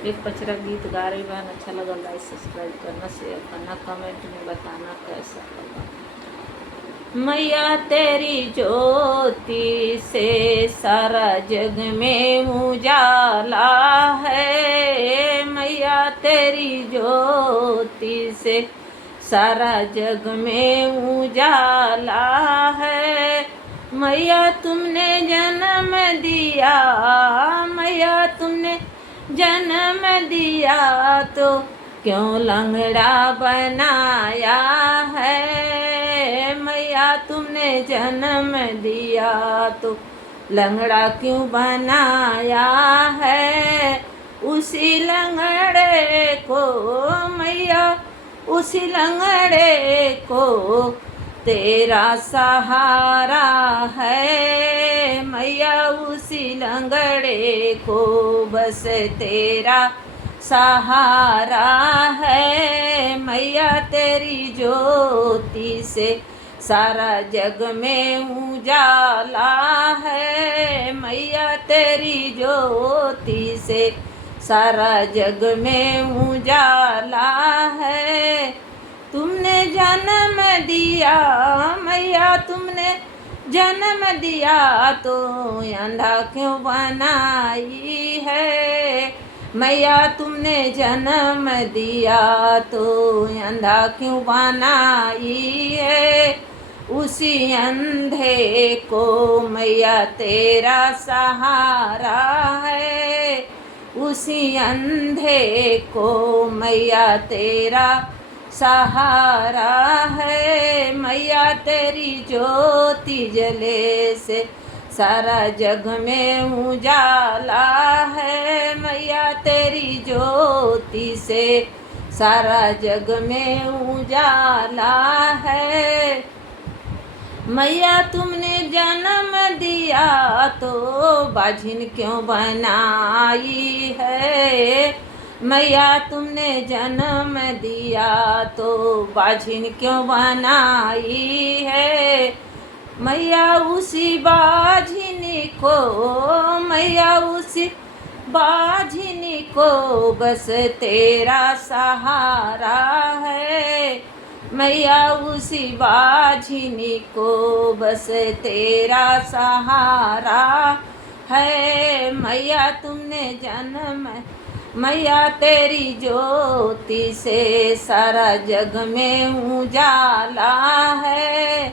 एक पचरा गीत गा रही बहन, अच्छा लगा लाइक सब्सक्राइब करना, शेयर करना, कमेंट में बताना कैसा लगा। मैया तेरी ज्योति से सारा जग में उजाला है, मैया तेरी ज्योति से सारा जग में उजाला है। मैया तुमने जन्म दिया, मैया तुमने जन्म दिया तो क्यों लंगड़ा बनाया है। मैया तुमने जन्म दिया तो लंगड़ा क्यों बनाया है। उसी लंगड़े को मैया, उसी लंगड़े को तेरा सहारा है। मैया उसी लंगड़े को बस तेरा सहारा है। मैया तेरी ज्योति से सारा जग में उजाला है, मैया तेरी ज्योति से सारा जग में उजाला है। तुमने जन्म दिया मैया, तुमने जन्म दिया तो अंधा क्यों बनाई है। मैया तुमने जन्म दिया तो अंधा क्यों बनाई है। उसी अंधे को मैया तेरा सहारा है, उसी अंधे को मैया तेरा सहारा है। मैया तेरी ज्योति जले से सारा जग में उजाला है, मैया तेरी ज्योति से सारा जग में उजाला है। मैया तुमने जन्म दिया तो बाझिन क्यों बनाई है। मैया तुमने जन्म दिया तो बाझिन क्यों बनाई है। मैया उसी बाझिन को, मैया उसी बाझिन को बस तेरा सहारा है। मैया उसी बाझिनी को बस तेरा सहारा है। मैया तुमने जन्म, मैया तेरी ज्योति से सारा जग में उजाला है।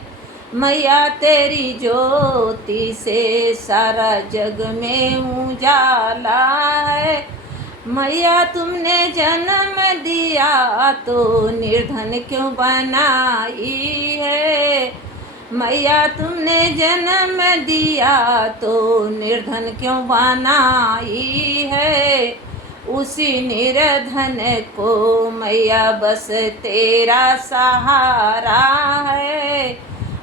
मैया तेरी ज्योति से सारा जग में उजाला है। मैया तुमने जन्म दिया तो निर्धन क्यों बनाई है। मैया तुमने जन्म दिया तो निर्धन क्यों बनाई है। उसी निर्धन को मैया बस तेरा सहारा है,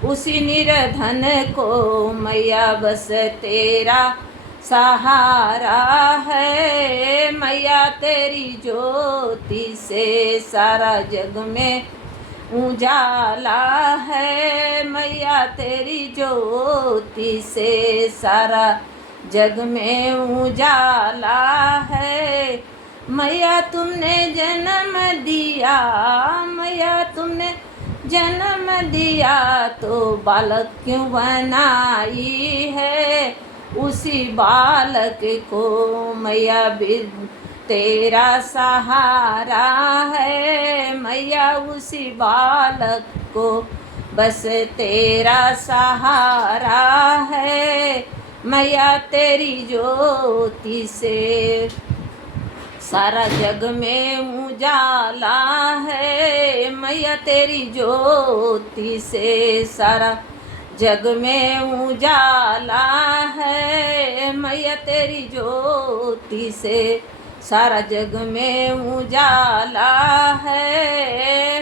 उसी निर्धन को मैया बस तेरा सहारा है। मैया तेरी ज्योति से सारा जग में उजाला है, मैया तेरी ज्योति से सारा जग में उजाला है। मैया तुमने जन्म दिया, मैया तुमने जन्म दिया तो बालक क्यों बनाई है। उसी बालक को मैया तेरा सहारा है। मैया उसी बालक को बस तेरा सहारा है। मैया तेरी ज्योति से सारा जग में उजाला है। मैया तेरी ज्योति से सारा जग में उजाला है। मैया तेरी ज्योति से सारा जग में उजाला है।